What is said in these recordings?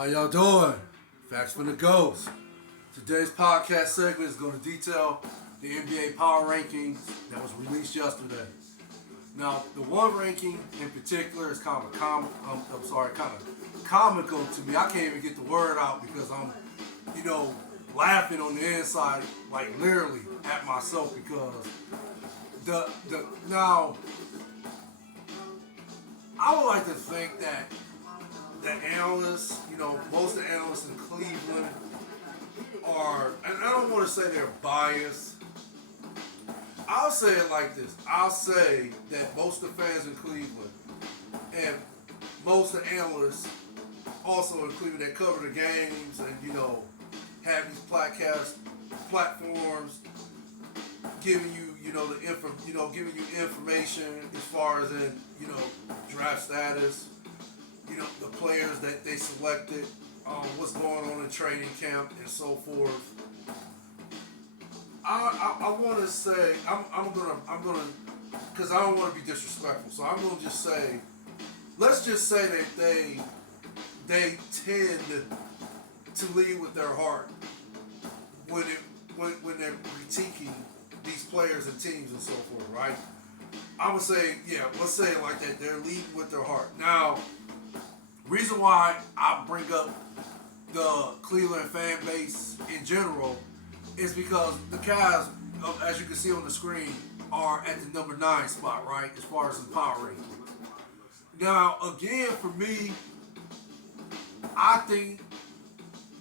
How y'all doing? Facts from the Ghost. Today's podcast segment is going to detail the NBA power rankings that was released yesterday. Now, the one ranking in particular is kind of comical to me. I can't even get the word out because I'm, laughing on the inside, like literally at myself because now I would like to think that the analysts, most of the analysts in Cleveland are, and I don't want to say they're biased. I'll say it like this. I'll say that most of the fans in Cleveland and most of the analysts also in Cleveland that cover the games and, have these platforms giving you, giving you information as far as in, draft status, the players that they selected, what's going on in training camp and so forth. I want to say I'm gonna because I don't want to be disrespectful, so I'm gonna just say, let's just say that they tend to lead with their heart when they're critiquing these players and teams and so forth, right? I would say, let's say it like that. They're leading with their heart. Now, reason why I bring up the Cleveland fan base in general is because the Cavs, as you can see on the screen, are at the number 9 spot, right, as far as the power rankings. Now, again, for me, I think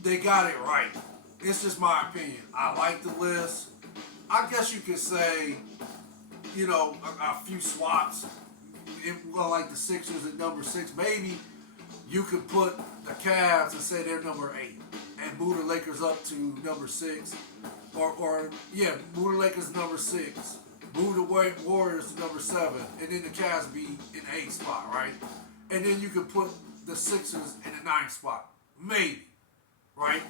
they got it right. It's just my opinion. I like the list. I guess you could say, a few swaps. Like the Sixers at number 6. Maybe you could put the Cavs and say they're number 8 and move the Lakers up to number 6. Move the Lakers to number 6. Move the Warriors to number 7. And then the Cavs be in the 8th spot, right? And then you could put the Sixers in the 9th spot. Maybe. Right?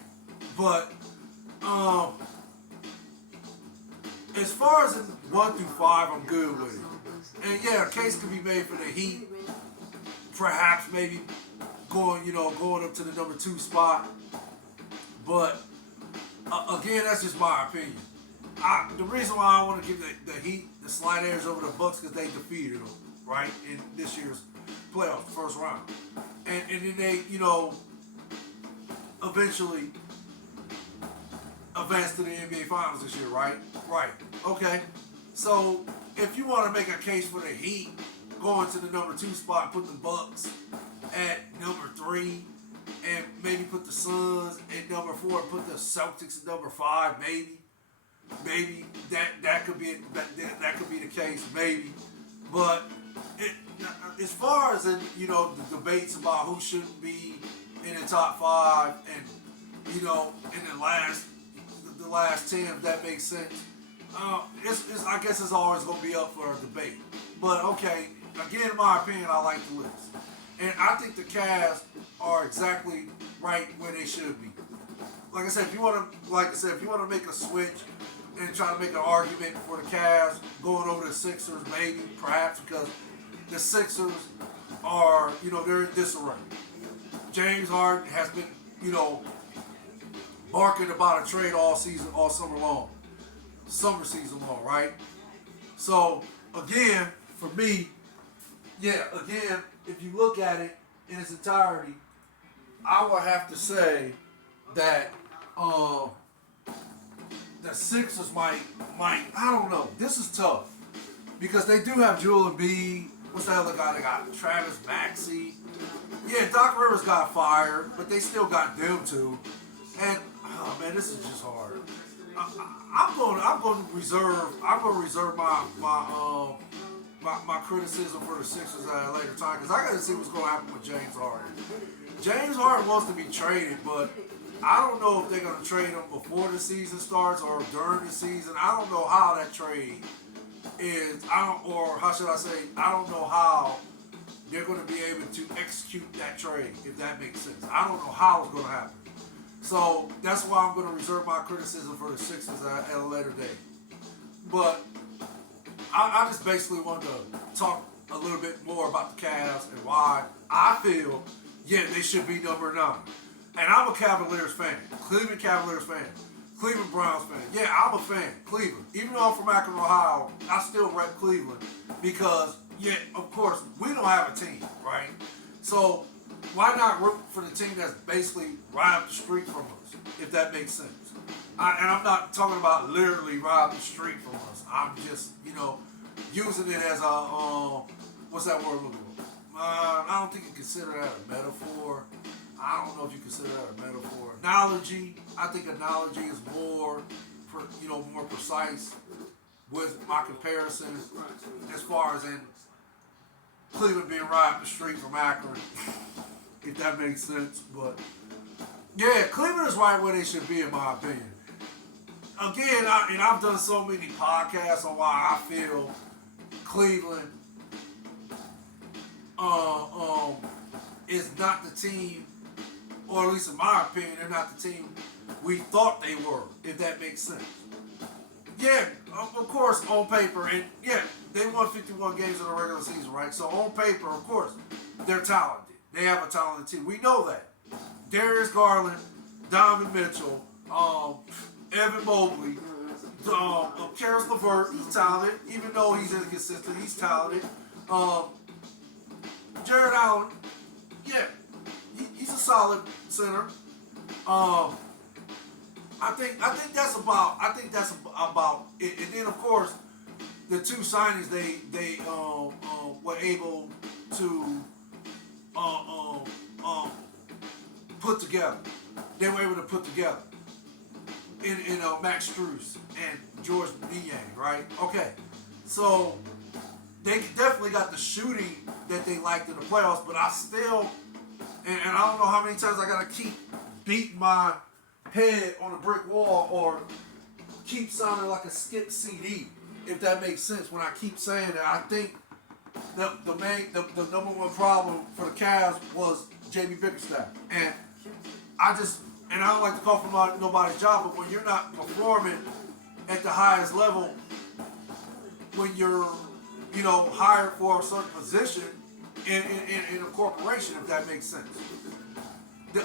But, as far as 1 through 5, I'm good with it. And a case could be made for the Heat. Perhaps maybe going up to the number 2 spot. But again, that's just my opinion. The reason why I want to give the Heat the slight edge over the Bucks because they defeated them, right, in this year's playoffs, first round. And then they, eventually advanced to the NBA Finals this year, right? Right. Okay. So if you want to make a case for the Heat going to the number 2 spot, put the Bucks at number 3, and maybe put the Suns at number 4, and put the Celtics at number 5, maybe that could be the case, maybe. But as far as the debates about who shouldn't be in the top 5 and in the last 10, if that makes sense, I guess it's always going to be up for a debate. But okay, again, in my opinion, I like the list. And I think the Cavs are exactly right where they should be. Like I said, if you want to make a switch and try to make an argument for the Cavs going over the Sixers, maybe, perhaps, because the Sixers are, they're in disarray. James Harden has been, barking about a trade all summer season long, right? So, again, for me, if you look at it in its entirety, I would have to say that the Sixers might, I don't know. This is tough because they do have Joel Embiid. What's the other guy they got? Travis Maxey. Yeah, Doc Rivers got fired, but they still got them too. And this is just hard. I'm going to reserve my criticism for the Sixers at a later time because I got to see what's going to happen with James Harden. James Harden wants to be traded, but I don't know if they're going to trade him before the season starts or during the season. I don't know how that trade is. I don't know how they're going to be able to execute that trade, if that makes sense. I don't know how it's going to happen. So that's why I'm going to reserve my criticism for the Sixers at a later date. But I just basically wanted to talk a little bit more about the Cavs and why I feel, they should be number 9. And I'm a Cavaliers fan, Cleveland Cavaliers fan, Cleveland Browns fan. Yeah, I'm a fan, Cleveland. Even though I'm from Akron, Ohio, I still rep Cleveland because, yeah, of course, we don't have a team, right? So why not root for the team that's basically right up the street from us, if that makes sense? And I'm not talking about literally right up the street from us. I'm just, using it as a, what's that word looking for? I don't think you consider that a metaphor. I don't know if you consider that a metaphor. Analogy. I think analogy is more, more precise with my comparison as far as in Cleveland being right up the street from Akron, if that makes sense. But yeah, Cleveland is right where they should be, in my opinion. Again, I've done so many podcasts on why I feel Cleveland is not the team, or at least in my opinion, they're not the team we thought they were, if that makes sense. Yeah, of course, on paper, and yeah, they won 51 games in the regular season, right? So on paper, of course, they're talented. They have a talented team. We know that. Darius Garland, Donovan Mitchell, Evan Mobley, Karis LeVert, he's talented. Even though he's inconsistent, he's talented. Jared Allen, yeah, he's a solid center. I think that's about it. And then of course, the two signings they were able to put together. They were able to put together in Max Strus and George Niang, right? Okay, so they definitely got the shooting that they liked in the playoffs, but I still, and I don't know how many times I gotta keep beating my head on a brick wall or keep sounding like a skip CD, if that makes sense. When I keep saying that, I think that the number one problem for the Cavs was JB Bickerstaff, and I don't like to call for nobody's job, but when you're not performing at the highest level, when you're hired for a certain position in a corporation, if that makes sense.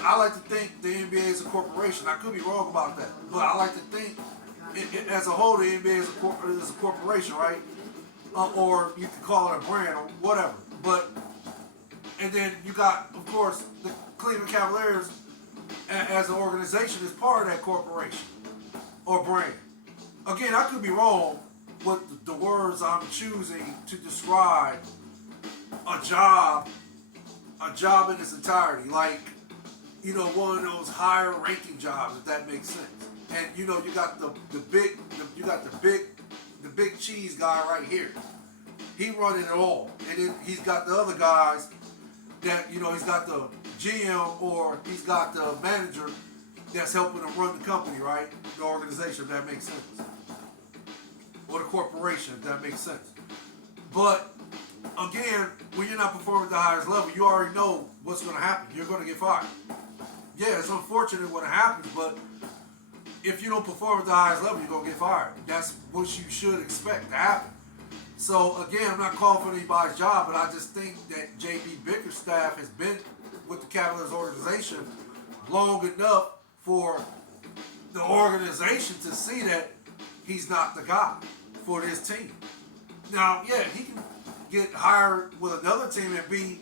I like to think the NBA is a corporation. I could be wrong about that, but I like to think as a whole the NBA is a corporation, right? Or you could call it a brand or whatever. But and then you got, of course, the Cleveland Cavaliers as an organization is part of that corporation or brand. Again, I could be wrong with the words I'm choosing to describe a job in its entirety, like one of those higher ranking jobs, if that makes sense. And you got the big cheese guy right here. He running it all, and then he's got the other guys that he's got the GM or he's got the manager that's helping him run the company, right? The organization, if that makes sense. Or the corporation, if that makes sense. But again, when you're not performing at the highest level, you already know what's going to happen. You're going to get fired. Yeah, it's unfortunate when it happens, but if you don't perform at the highest level, you're going to get fired. That's what you should expect to happen. So again, I'm not calling for anybody's job, but I just think that JB Bickerstaff has been with the Cavaliers organization long enough for the organization to see that he's not the guy for this team. Now, yeah, he can get hired with another team and be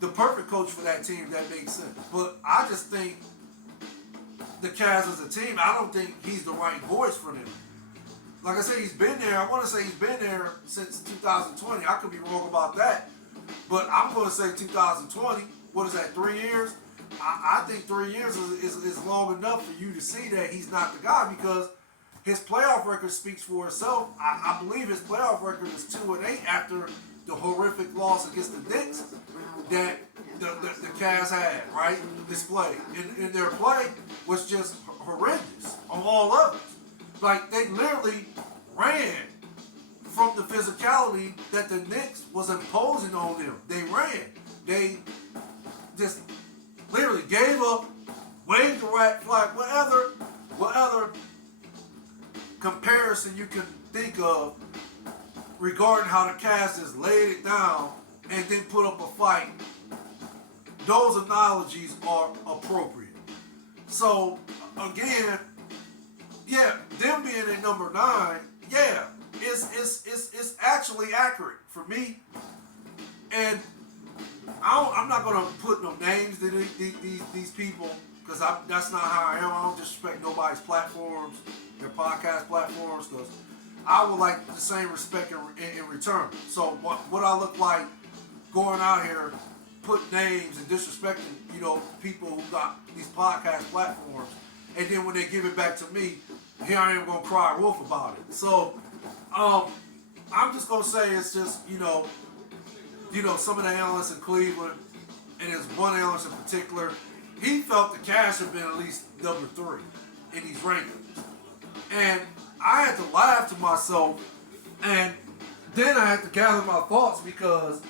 the perfect coach for that team, if that makes sense. But I just think the Cavs as a team, I don't think he's the right voice for them. Like I said, he's been there. I want to say he's been there since 2020. I could be wrong about that. But I'm going to say 2020. What is that, 3 years? I think 3 years is long enough for you to see that he's not the guy, because his playoff record speaks for itself. I believe his playoff record is 2-8 after the horrific loss against the Knicks that the Cavs had, right? Displayed. And their play was just horrendous on all levels. Like, they literally ran from the physicality that the Knicks was imposing on them. They ran. They just literally gave up, waved the rat flag, what other comparison you can think of regarding how the Cavs just laid it down and then put up a fight. Those analogies are appropriate. So again, yeah, them being at number 9, yeah, it's actually accurate for me. And I'm not gonna put no names to these people because that's not how I am. I don't disrespect nobody's platforms, their podcast platforms, because I would like the same respect in return. So what I look like going out here, putting names and disrespecting, people who got these podcast platforms, and then when they give it back to me, here I am gonna cry wolf about it. So I'm just gonna say it's just some of the analysts in Cleveland, and there's one analyst in particular, he felt the Cavs should have been at least number 3 in these rankings. And I had to laugh to myself, and then I had to gather my thoughts because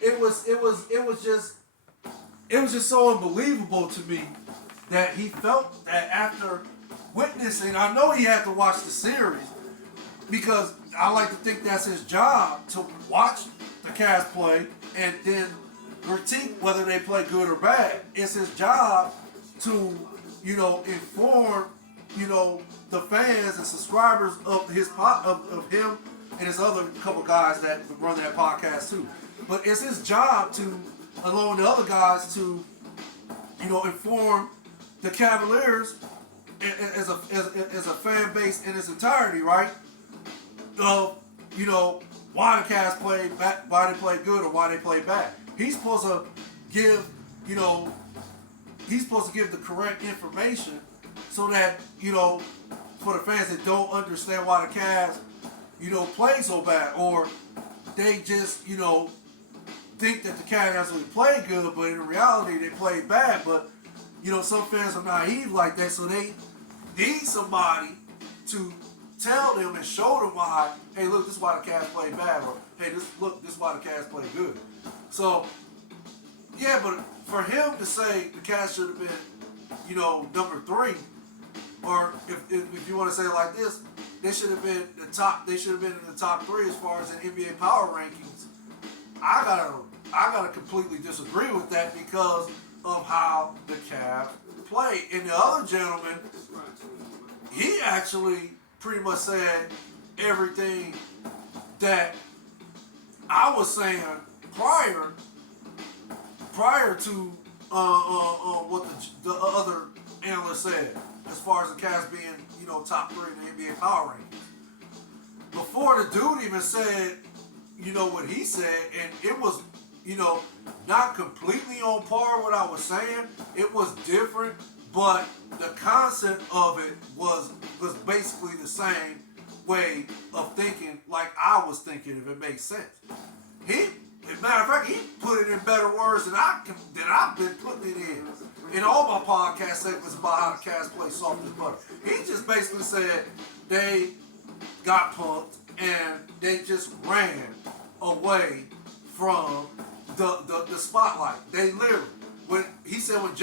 it was just so unbelievable to me that he felt that after witnessing. I know he had to watch the series because I like to think that's his job, to watch the Cavs play and then critique whether they play good or bad. It's his job to, inform, the fans and subscribers of of him and his other couple guys that run that podcast too. But it's his job to, along with the other guys, to, inform the Cavaliers as a fan base in its entirety, right? Of, why the Cavs play bad, why they play good, or why they play bad. He's supposed to give, the correct information so that, for the fans that don't understand why the Cavs, play so bad, or they just, think that the Cavs actually play good, but in reality they play bad. But, some fans are naive like that, so they need somebody to tell them and show them why, hey, look, this is why the Cavs play bad, or hey, this is why the Cavs play good. So, yeah, but for him to say the Cavs should have been, number 3, or if you want to say it like this, they should have been they should have been in the top 3 as far as the NBA power rankings. I gotta completely disagree with that because of how the Cavs play. And the other gentleman, he actually pretty much said everything that I was saying prior to what the other analyst said, as far as the Cavs being, top 3 in the NBA power rankings. Before the dude even said, what he said, and it was, not completely on par with what I was saying. It was different, but the concept of it was basically the same way of thinking, like I was thinking, if it makes sense. As a matter of fact, he put it in better words than I've been putting it in all my podcast segments about how the Cavs play soft as butter. He just basically said they got punked and they just ran away from the spotlight. They literally, when he said when